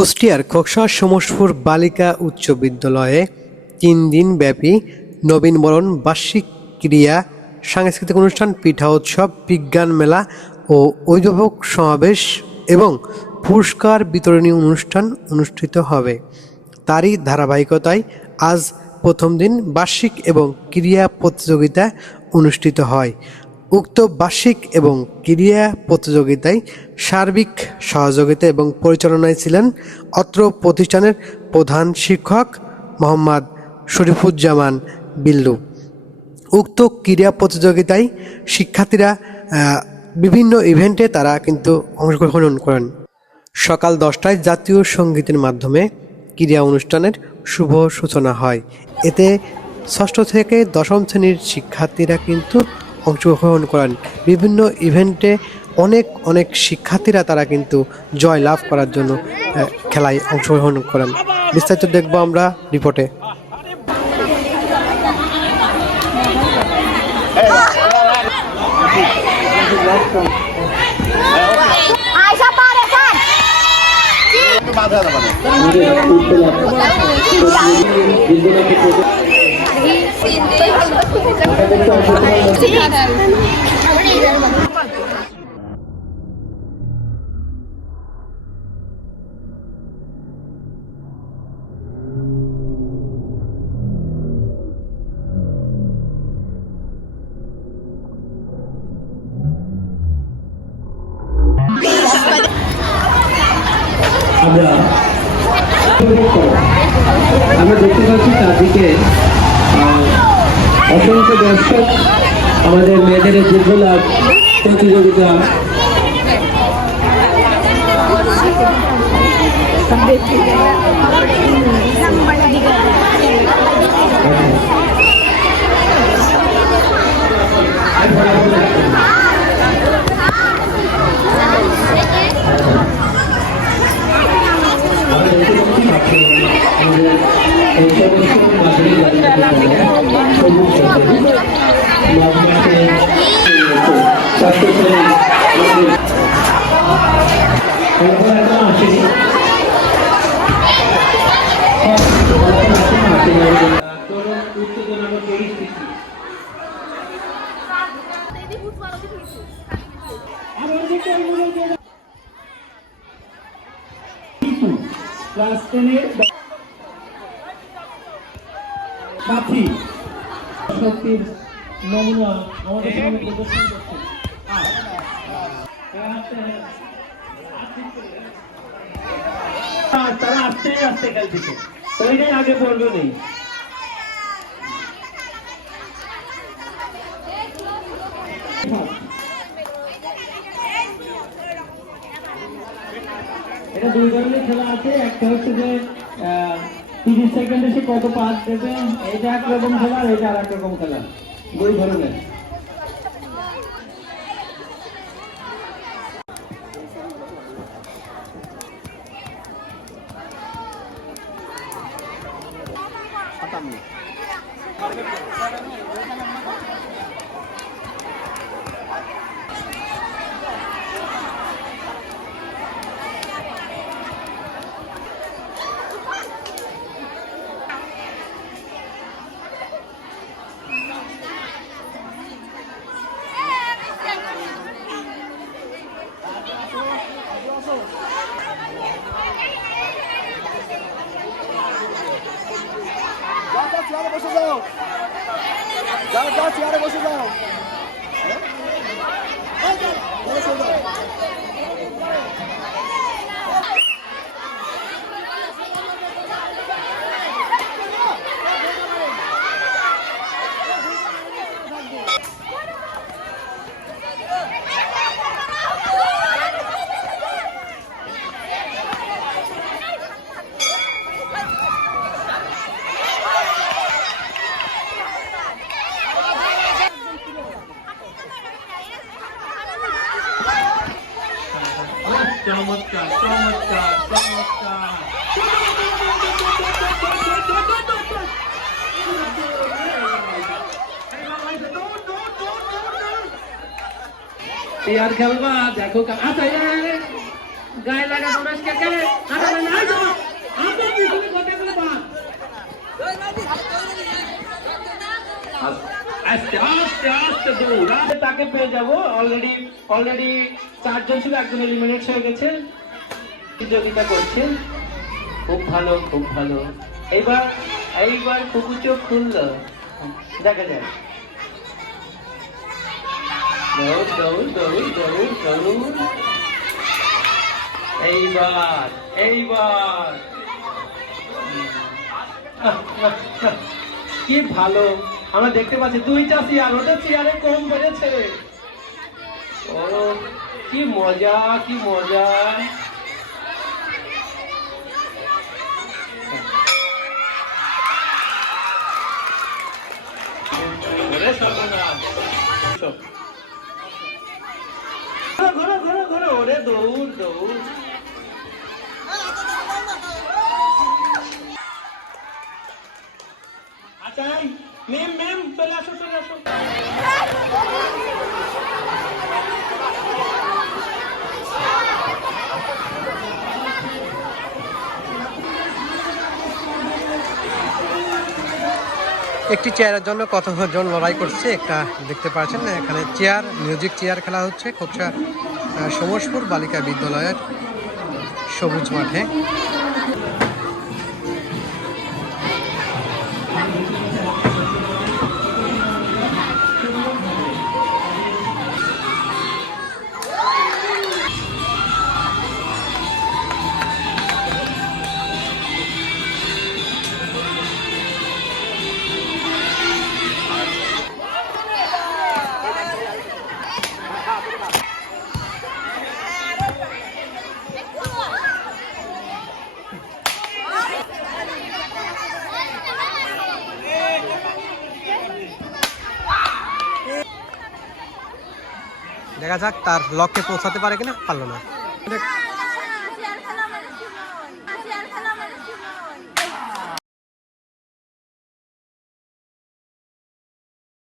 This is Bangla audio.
কুষ্টিয়ার খোকসা সমসপুর বালিকা উচ্চ বিদ্যালয়ে তিন দিন ব্যাপী নবীনবরণ বার্ষিক ক্রিয়া, সাংস্কৃতিক অনুষ্ঠান, পিঠা উৎসব, বিজ্ঞান মেলা ও অভিভাবক সমাবেশ এবং পুরস্কার বিতরণী অনুষ্ঠান অনুষ্ঠিত হবে। তারই ধারাবাহিকতায় আজ প্রথম দিন বার্ষিক এবং ক্রিয়া প্রতিযোগিতা অনুষ্ঠিত হয়। উক্ত বার্ষিক এবং ক্রিয়া প্রতিযোগিতায় সার্বিক সহযোগিতা এবং পরিচালনায় ছিলেন অত্র প্রতিষ্ঠানের প্রধান শিক্ষক মোহাম্মদ শরীফুজ্জামান বিল্লু। উক্ত ক্রীড়া প্রতিযোগিতায় শিক্ষার্থীরা বিভিন্ন ইভেন্টে তারা কিন্তু অংশগ্রহণ করেন। সকাল দশটায় জাতীয় সঙ্গীতের মাধ্যমে ক্রীড়া অনুষ্ঠানের শুভ সূচনা হয়। এতে ষষ্ঠ থেকে দশম শ্রেণির শিক্ষার্থীরা কিন্তু অংশগ্রহণ করেন। বিভিন্ন ইভেন্টে অনেক অনেক শিক্ষার্থীরা তারা কিন্তু জয় লাভ করার জন্য খেলায় অংশগ্রহণ করেন। বিস্তারিত দেখব আমরা রিপোর্টে। আমরা আমরা দেখতে পাচ্ছি চারদিকে আহ, অসংখ্য দর্শক আমাদের মেয়েদের যুদ্ধলাভ প্রতিযোগিতা। আমরা ফলাফল এখনও আসেনি ক্লাস টেনের সাথী নমুনা আমাদের সামনে প্রদর্শন করছে তারা আস্তে আস্তে খেলতেছে ওইটাই আগে পড়বে নেই। এটা দুই ধরনের খেলা আছে। একটা হচ্ছে যে তিরিশ সেকেন্ডে সে কত পাস দেবে, এটা এক রকম খেলা এটা আর এক রকম খেলা। দুই ধরনের যা যা চেয়ারে বসে যাও যা যা চেয়ারে বসে যাও হ্যাঁ? বসে যাও চমৎকার চমৎকার চমৎকার। আর খেলবা দেখো আচ্ছা গায়ে লাগা মানুষকে কে হাঁটাবে না বাদ। আস্তে আস্তে আস্তে তাকে পেয়ে যাব। অলরেডি অলরেডি চারজন ছিল, একজন এলিমিনেট হয়ে গেছে। প্রতিযোগিতা করছে। খুব ভালো খুব ভালো। এইবার এইবার কুকু চোখ খুললো। দেখা যায় দৌড় দৌড় দৌড় দৌড় দৌড়। এইবার এইবার। কি ভালো। আমরা দেখতে পাচ্ছি দুইটা চেয়ার ওটা চেয়ারে কম বেড়েছে। ও কি মজা কি মজা। ঘোরো, ঘোরো, ঘোরো, ওরে দৌড় দৌড়। একটি চেয়ারের জন্য কতজন লড়াই করছে একটা দেখতে পাচ্ছেন। এখানে চেয়ার, মিউজিক চেয়ার খেলা হচ্ছে কোচার সমসপুর বালিকা বিদ্যালয়ের সবুজ মাঠে। দেখা যাক তার লক্ষ্যে পৌঁছাতে পারে কিনা পারল না।